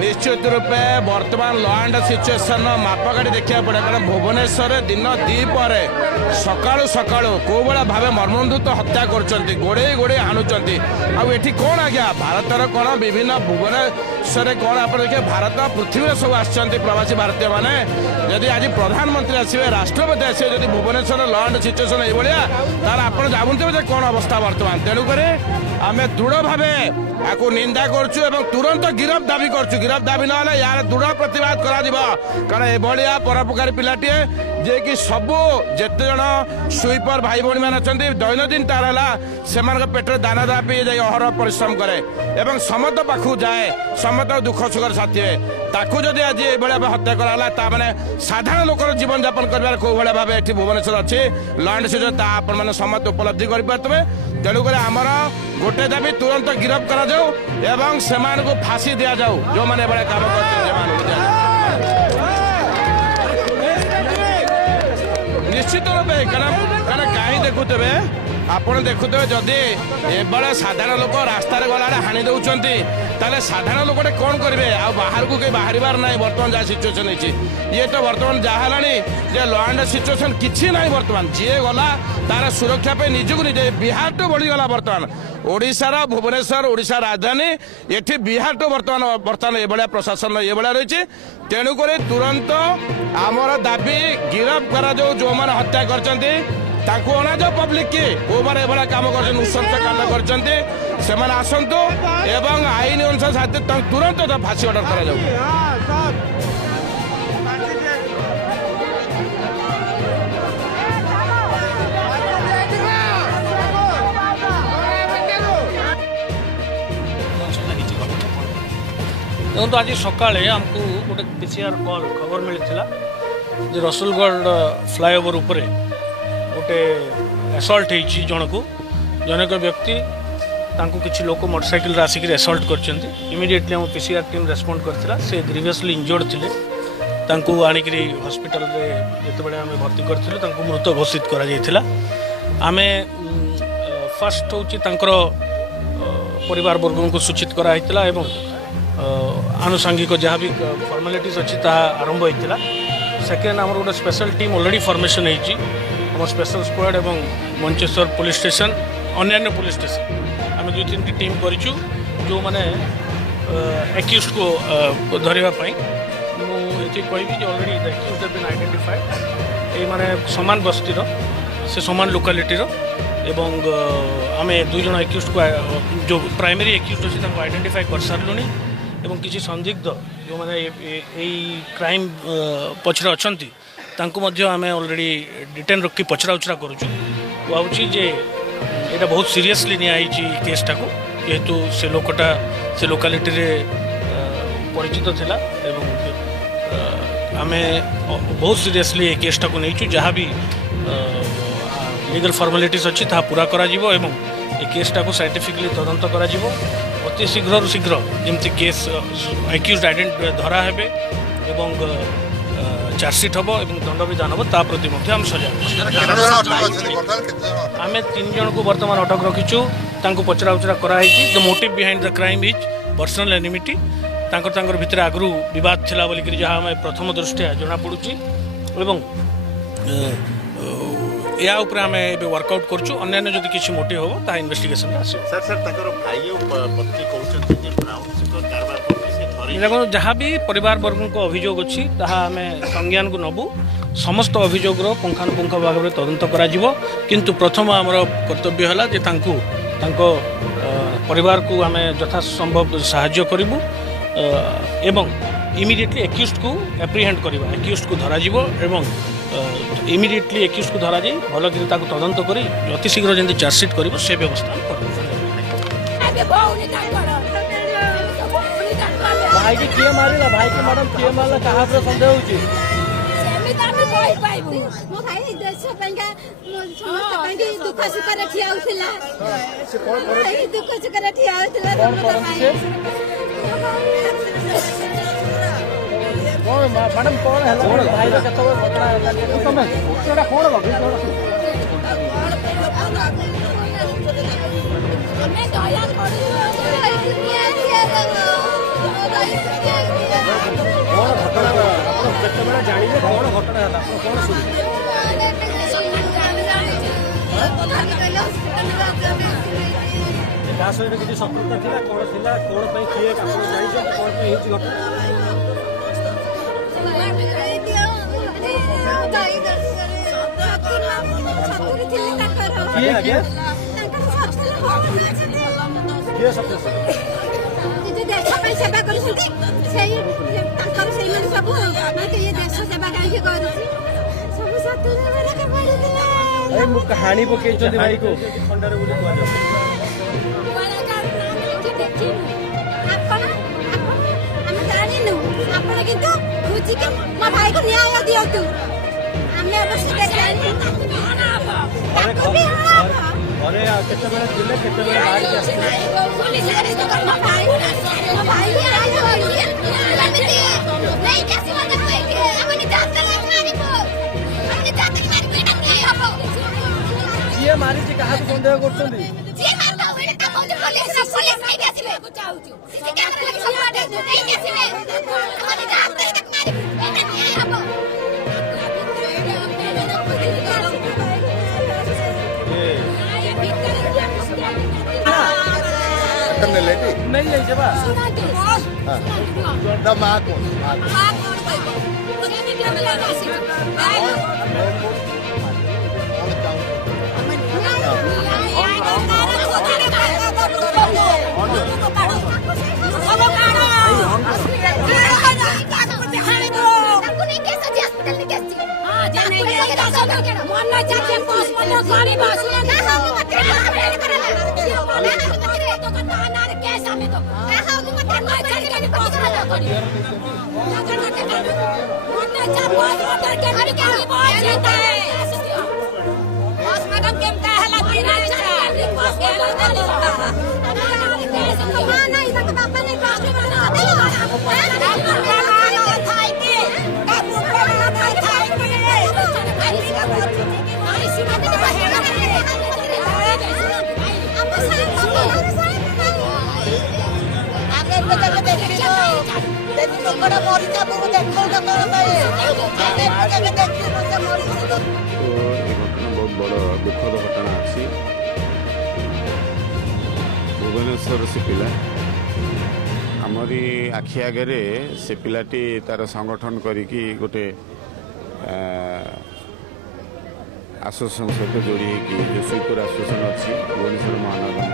निश्चित रूपे वर्तमान law and situation मापकाठी देखा पड़े कारण भुवनेश्वर दिन द्विपर सकाळु सकाळु को भाया भाव मर्मन्तुत हत्या कर गोड़े गोड़े हाणुंट आठी कौन आज्ञा भारतर कौन विभिन्न भुवनेश्वर कौन आप देखिए भारत पृथ्वी सब आसती प्रवासी भारतीय मैंने जदि आज प्रधानमंत्री आसवे राष्ट्रपति आसवे जब भुवनेश्वर लॉ एंड सिचुएशन ये तार आप जानते कौन अवस्था बर्तमान तेणुक आम दृढ़ भाव या निंदा करुँ और तुरंत गिरफ दाबी गिरफ दाबी ना यार दृढ़ प्रतिवाद कारण एभलिया परोपकारी पिलाटे जे कि सबू जिते जन स्वीपर भाई भाई मैंने अच्छा दैनंदिन तार से पेट दाना दा पी जाए अहर परिश्रम करे एवं समस्त पाखु जाए समस्त दुख सुखर साथी है ताकू जदि आज ये हत्या कराला मैंने साधारण लोक जीवन यापन कर भाया भाव ये भुवनेश्वर अच्छी लॉ एंड सिचुएशन मैंने समस्त उपलब्धि करें तेणुक आमर गोटे दाबी तुरंत गिरफ करा एवं से फांसी दि जाऊ जो मैंने काम कर निश्चित रूपे कारण कहीं देखुवे आपड़ देखुवे जदि एबले साधारण लोक रास्त गला हाणी दौरान ताले साधारण लोक कौन करेंगे आ बाहर को कहीं बाहर ना बर्तमान जहाँ सिचुएसन ये तो बर्तमान जहाँ जे लॉ एंड सिचुएसन किसी ना बर्तमान जी गला तार सुरक्षा पे निजुक निजे बिहार तो बढ़ीगला बर्तमान ओडिशार भुवनेश्वर ओडिशा राजधानी ये बिहार तो बर्तमान ये प्रशासन ये रही तेणुक तुरंत आमर दाबी गिरफ करा जो मैंने हत्या करते अना जाओ पब्लिक की वो मैंने ये कम कर नृशंस कांड कर आसतु एवं आईन अनुसार तुरंत फांसी ऑर्डर करा देखो आज सका आमको गोटे पीसीआर कॉल खबर मिलता जे रसुलगढ़ फ्लाईओवर उपरे गोटे एसल्ट होती जन को जनक व्यक्ति किसी लोक मोटरसाइकिल आसिक एसल्ट कर इमिडिएटली आम पीसीआर टीम रेस्पॉन्ड करथिला से ग्रीवियसली इंजर्ड थे आणिक हॉस्पिटल जिते आम भर्ती करूँ मृत घोषित कर आम फर्स्ट हूँ परिवार वर्ग को सूचित कराइला एवं आनुषंगिक जहाँ भी फॉर्मालिटीज अच्छी आरंभ होता सेकेंड आम गोटे special team already formation home special squad एवं मंचेश्वर पुलिस स्टेशन अन्य पुलिस स्टेशन आम 2-3 टीम करूँ जो मैंने एक्यूज को धरवाई मुझे कहबी already the accused have been identified ये माने समान बस्तीर से समान लोकालिटीर एवं आम 2 जन एक्यूज को जो प्राइमरी एक्यूज अच्छी आइडेंटिफाई कर सारूँ एवं किसी संदिग्ध जो मैंने यही क्राइम पछरे अच्छा आम ऑलरेडी डिटेन रखी पचरा उचरा करुँ भावी जे यहाँ बहुत सीरियसली नियाई केसटा को जेहेतु से लोकटा से लोकालिटी परिचित थिला एवं आम बहुत सीरियसली ये केसटा को नहीं जहाँ भी लीगल फॉर्मालिटीज अच्छी पूरा करा जीवो एवं ये केसटा को साइंटिफिकली तदंत करा जीवो अति शीघ्र शीघ्र जमती केस एक्यूज धरा हेबे एवं चार्जसीट हम और दंड विधान हम ता प्रति आम सजग आम 3 जन को बर्तमान अटक रखीचु पचरा उचरा कराई the motive behind the crime is personal enmity भितर आगु बद थिला बोलिक जहाँ आम प्रथम दृष्टिया जना पड़ुची एवं या उपरे आम वर्कआउट करूँ अन्य जब किसी मोटिव हम ता इन्वेस्टिगेशन देखो जहाँ भी परिवार वर्ग को अभियोग अच्छी आम संज्ञान को नबू समस्त अभियोगर पुंखानुपुंख भाव में तदंत करा किंतु प्रथम आमर कर्तव्य है जे परिवार को आम यथासंभव साहाय्य करूँ एवं इमिडिएटली एक्यूज को एप्रिहेंड करवा एक्यूज को धरा एवं इमिडिएटली एक्यूज को धरा जाए भल कि तदंत कर अति शीघ्र जमी चार्जसीट कर से व्यवस्था भाई की किए मारिला भाई की मैडम किए मारला कहाँ पर संदेह होची सेमिता भी कोई पाइबू मो भाई देश पंगा समस्त पंगी दुख सुख रे ठिया होथिला से कोन करे भाई दुख सुख रे ठिया होथिला कोन करन से कोन मैडम कोन है कोन भाई का कतो बता समय कोड़ा कोन बा ଦୟା କରୁଛୁ କଣ ଘଟଣା ଆପଣ କେତେବେଳେ ଜାଣିଲେ କଣ ଘଟଣା ହେଲା ଆପଣ କଣ ଶୁଣିଲେ ତା ସହିତ କିଛି ଶତ୍ରୁତା ଥିଲା କଣ ପାଇଁ କିଏ ଆପଣ ଜାଣିଛନ୍ତି କଣ ପାଇଁ ହେଇଛି ଘଟଣା କିଏ ଆଜ୍ଞା କିଏ ଶତ୍ରୁ ଦେଶ ପାଇଁ ସେବା କରୁଛନ୍ତି ସେଇ ତାଙ୍କର ସେଇମାନେ ସବୁ ଦେଶ ସେବା କାହିଁକି କରୁଛି ସବୁ ସତୁରି ହାଣି ପକେଇଛନ୍ତି ଭାଇକୁ ଖଣ୍ଡାରେ ବୋଲି କୁହାଯାଉଛି ଆମେ ଜାଣିନୁ ଆପଣ କିନ୍ତୁ ବୁଝିକି ମୋ ଭାଇକୁ ନ୍ୟାୟ ଦିଅନ୍ତୁ ଆମେ ଅବଶ୍ୟ ଘରେ କେତେବେଳେ ଥିଲେ କେତେବେଳେ ବାହାରିକି ଆସିଥିଲେ କିଏ ମାରିଛି କାହାକୁ ସନ୍ଦେହ କରୁଛନ୍ତି नहीं नहीं जब बहुत बड़ दुखद घटना अच्छी भुवनेश्वर से पिला आमरी आखि आगे से पिलाटी तार संगठन करिकी गोटे आसोसिएशन सहित जोड़ी जो सुपर आसोसिएशन अच्छी भुवनेश्वर महानगर